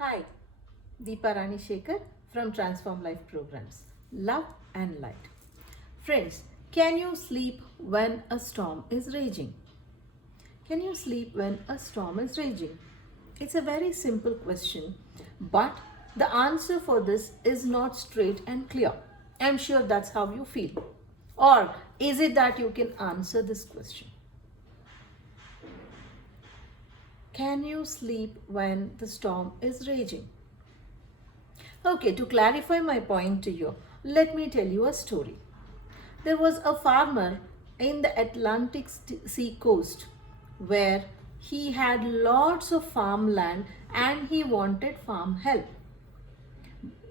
Hi, Deepa Rani Shekhar from Transform Life Programs. Love and Light. Friends, can you sleep when a storm is raging? Can you sleep when a storm is raging? It's a very simple question, but the answer for this is not straight and clear. I'm sure that's how you feel. Or is it that you can answer this question? Can you sleep when the storm is raging? Okay, to clarify my point to you, let me tell you a story. There was a farmer in the Atlantic Sea coast where he had lots of farmland and he wanted farm help.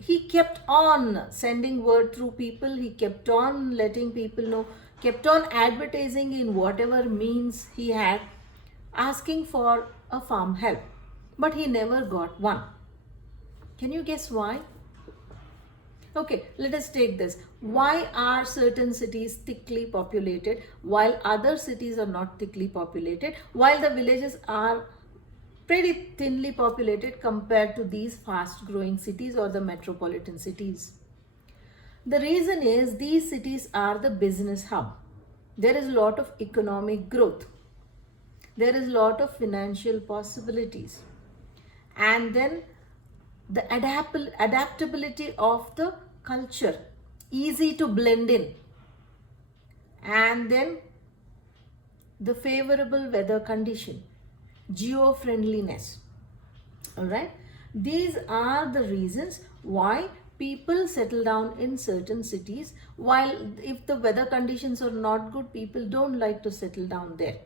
He kept on sending word through people, he kept on letting people know, kept on advertising in whatever means he had, asking for a farm help. But he never got one. Can you guess why? Okay, let us take this. Why are certain cities thickly populated while other cities are not thickly populated, while the villages are pretty thinly populated compared to these fast growing cities or the metropolitan cities? The reason is these cities are the business hub. There is a lot of economic growth. There is a lot of financial possibilities. And then the adaptability of the culture, easy to blend in, and then the favorable weather condition, geo-friendliness. All right, these are the reasons why people settle down in certain cities, while if the weather conditions are not good, people don't like to settle down there.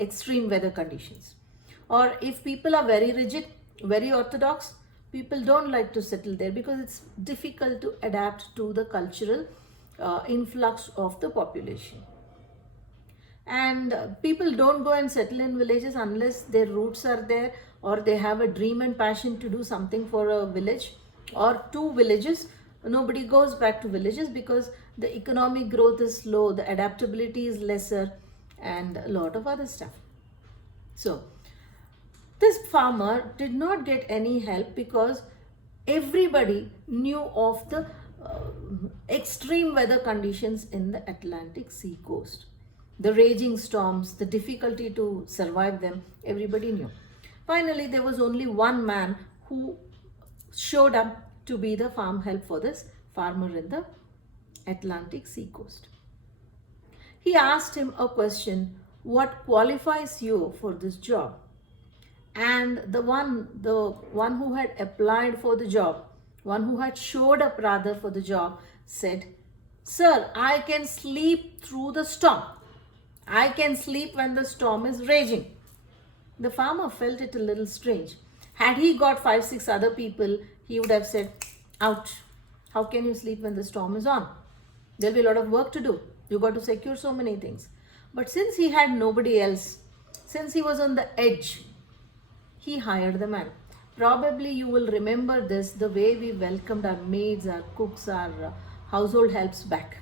Extreme weather conditions, or if people are very rigid, very orthodox, people don't like to settle there because it's difficult to adapt to the cultural influx of the population. And people don't go and settle in villages unless their roots are there, or they have a dream and passion to do something for a village or two villages. Nobody goes back to villages because the economic growth is slow, the adaptability is lesser, and a lot of other stuff. So this farmer did not get any help because everybody knew of the extreme weather conditions in the Atlantic Sea coast. The raging storms, the difficulty to survive them, everybody knew. Finally, there was only one man who showed up to be the farm help for this farmer in the Atlantic Sea coast. He asked him a question: what qualifies you for this job? And the one who had applied for the job, one who had showed up rather for the job, said, "Sir, I can sleep through the storm. I can sleep when the storm is raging." The farmer felt it a little strange. Had he got 5, 6 other people, he would have said, "Ouch, how can you sleep when the storm is on? There'll be a lot of work to do. You got to secure so many things." But since he had nobody else, since he was on the edge, he hired the man. Probably you will remember this, the way we welcomed our maids, our cooks, our household helps back.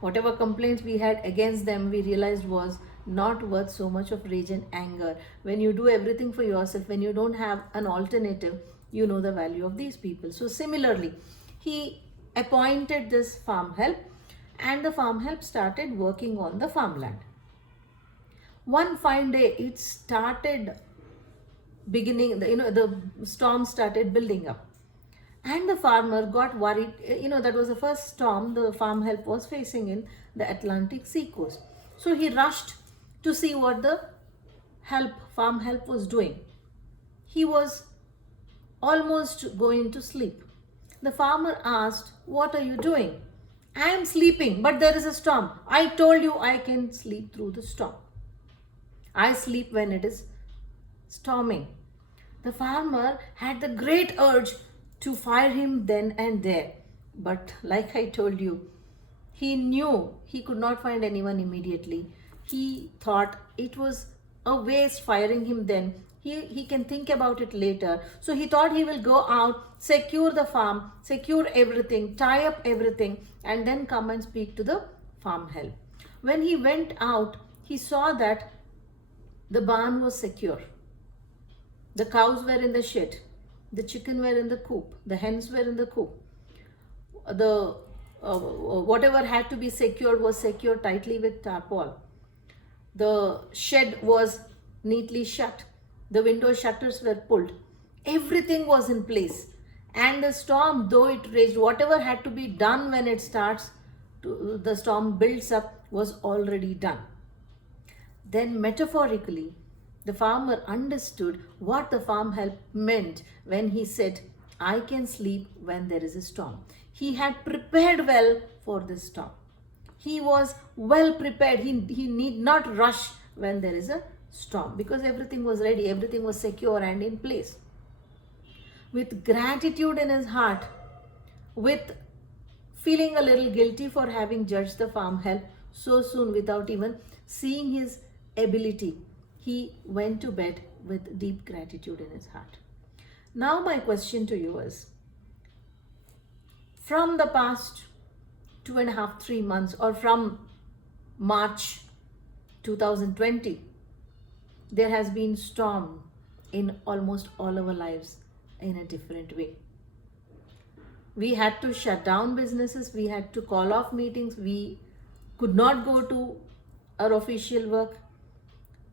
Whatever complaints we had against them, we realized was not worth so much of rage and anger. When you do everything for yourself, when you don't have an alternative, you know the value of these people. So similarly, he appointed this farm help, and the farm help started working on the farmland. One fine day, it started beginning, the storm started building up, and the farmer got worried. That was the first storm the farm help was facing in the Atlantic Sea coast. So he rushed to see what the farm help was doing. He was almost going to sleep. The farmer asked, "What are you doing?" "I am sleeping, but there is a storm. I told you I can sleep through the storm. I sleep when it is storming." The farmer had the great urge to fire him then and there. But like I told you, he knew he could not find anyone immediately. He thought it was a waste firing him then. He can think about it later. So he thought he will go out, secure the farm, secure everything, tie up everything, and then come and speak to the farm help. When he went out, he saw that the barn was secure. The cows were in the shed. The chicken were in the coop. The hens were in the coop. The whatever had to be secured was secured tightly with tarpaulin. The shed was neatly shut. The window shutters were pulled. Everything was in place. And the storm, though it raged, whatever had to be done when it starts, the storm builds up, was already done. Then, metaphorically, the farmer understood what the farm help meant when he said, I can sleep when there is a storm. He had prepared well for this storm. He was well prepared. He need not rush when there is a storm because everything was ready, everything was secure and in place. With gratitude in his heart, with feeling a little guilty for having judged the farm help so soon without even seeing his ability, he went to bed with deep gratitude in his heart. Now, my question to you is, from the past 2.5, 3 months, or from March 2020, there has been storm in almost all our lives in a different way. We had to shut down businesses, we had to call off meetings, we could not go to our official work,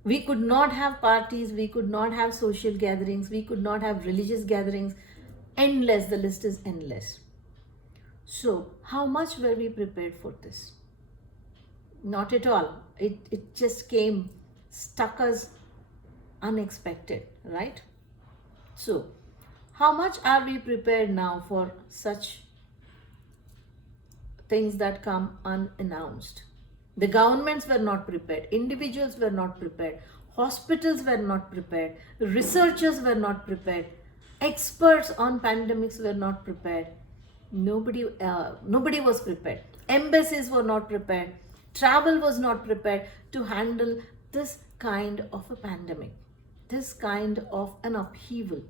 we could not have parties, we could not have social gatherings, we could not have religious gatherings. Endless, the list is endless. So, how much were we prepared for this? Not at all. It just came, stuck us unexpected, right? So, how much are we prepared now for such things that come unannounced? The governments were not prepared, individuals were not prepared, hospitals were not prepared, researchers were not prepared, experts on pandemics were not prepared. Nobody was prepared. Embassies were not prepared. Travel was not prepared to handle this kind of a pandemic, this kind of an upheaval.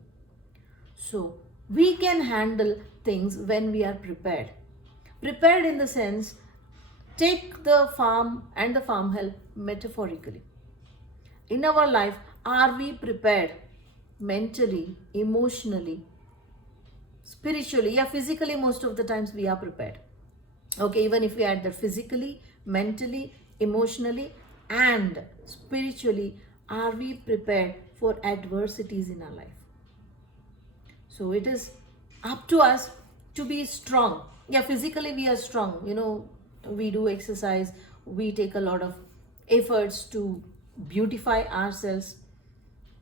So, we can handle things when we are prepared. Prepared in the sense, take the farm and the farm help metaphorically. In our life, are we prepared mentally, emotionally, spiritually? Yeah, physically, most of the times we are prepared. Okay, even if we add that physically, mentally, emotionally, and spiritually, are we prepared for adversities in our life? So it is up to us to be strong. Yeah, physically we are strong. We do exercise, we take a lot of efforts to beautify ourselves,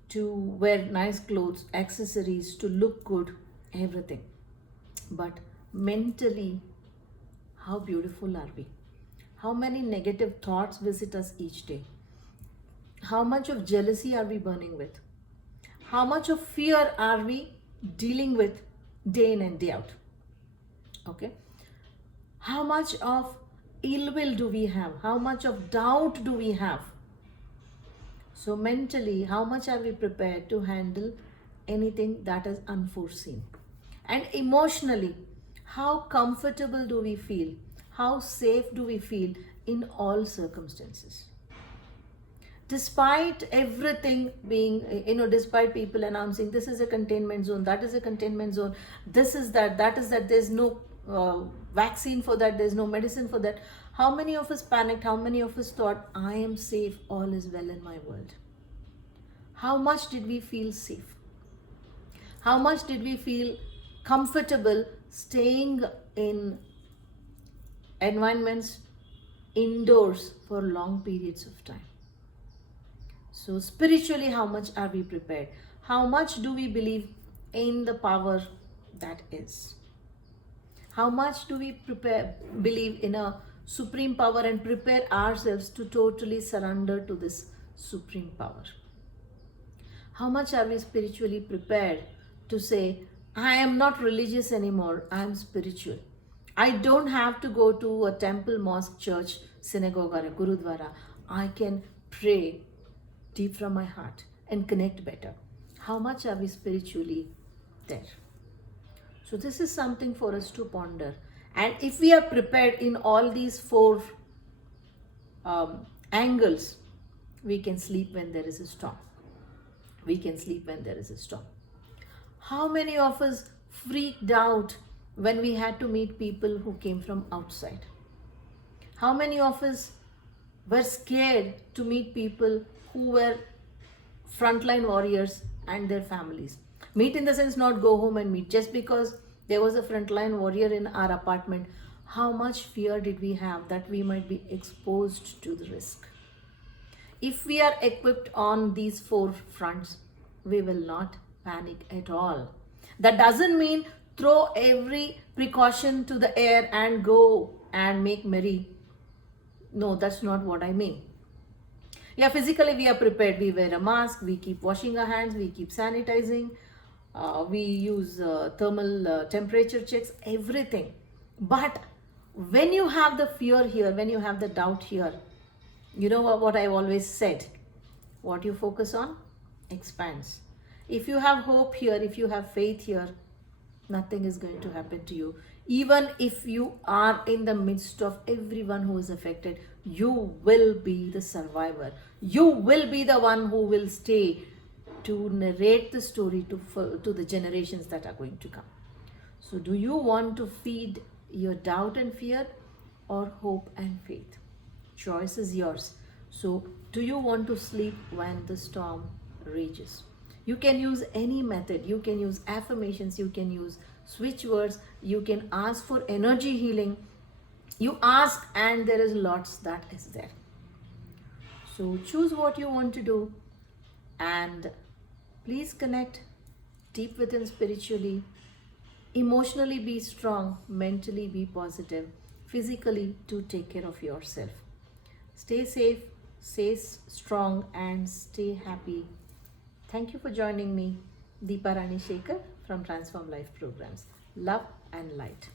to wear nice clothes, accessories, to look good, everything. But mentally, how beautiful are we? How many negative thoughts visit us each day? How much of jealousy are we burning with? How much of fear are we dealing with day in and day out? Okay. How much of ill will do we have? How much of doubt do we have? So mentally, how much are we prepared to handle anything that is unforeseen? And emotionally, how comfortable do we feel? How safe do we feel in all circumstances? Despite everything being, despite people announcing this is a containment zone, that is a containment zone, this is that is that, there's no vaccine for that, there's no medicine for that. How many of us panicked? How many of us thought, I am safe, all is well in my world? How much did we feel safe? How much did we feel comfortable staying in environments indoors for long periods of time? So spiritually, how much are we prepared? How much do we believe in the power that is? How much do we believe in a supreme power and prepare ourselves to totally surrender to this supreme power? How much are we spiritually prepared to say, I am not religious anymore, I am spiritual. I don't have to go to a temple, mosque, church, synagogue or a gurudwara. I can pray deep from my heart and connect better. How much are we spiritually there? So this is something for us to ponder. And if we are prepared in all these four angles, we can sleep when there is a storm. we can sleep when there is a storm. How many of us freaked out when we had to meet people who came from outside? How many of us were scared to meet people who were frontline warriors and their families? Meet in the sense not go home and meet. Just because there was a frontline warrior in our apartment, how much fear did we have that we might be exposed to the risk? If we are equipped on these four fronts, we will not panic at all. That doesn't mean throw every precaution to the air and go and make merry. No, that's not what I mean. Yeah, physically we are prepared. We wear a mask, we keep washing our hands, we keep sanitizing, we use thermal temperature checks, everything. But when you have the fear here, when you have the doubt here, you know what I've always said, what you focus on expands. If you have hope here, if you have faith here, nothing is going to happen to you. Even if you are in the midst of everyone who is affected, you will be the survivor. You will be the one who will stay to narrate the story to the generations that are going to come. So do you want to feed your doubt and fear or hope and faith? Choice is yours. So do you want to sleep when the storm rages? You can use any method. You can use affirmations, you can use switch words, you can ask for energy healing. You ask and there is lots that is there. So choose what you want to do and please connect deep within spiritually. Emotionally be strong, mentally be positive, physically to take care of yourself. Stay safe, stay strong and stay happy. Thank you for joining me, Deepa Rani Shekhar from Transform Life Programs. Love and light.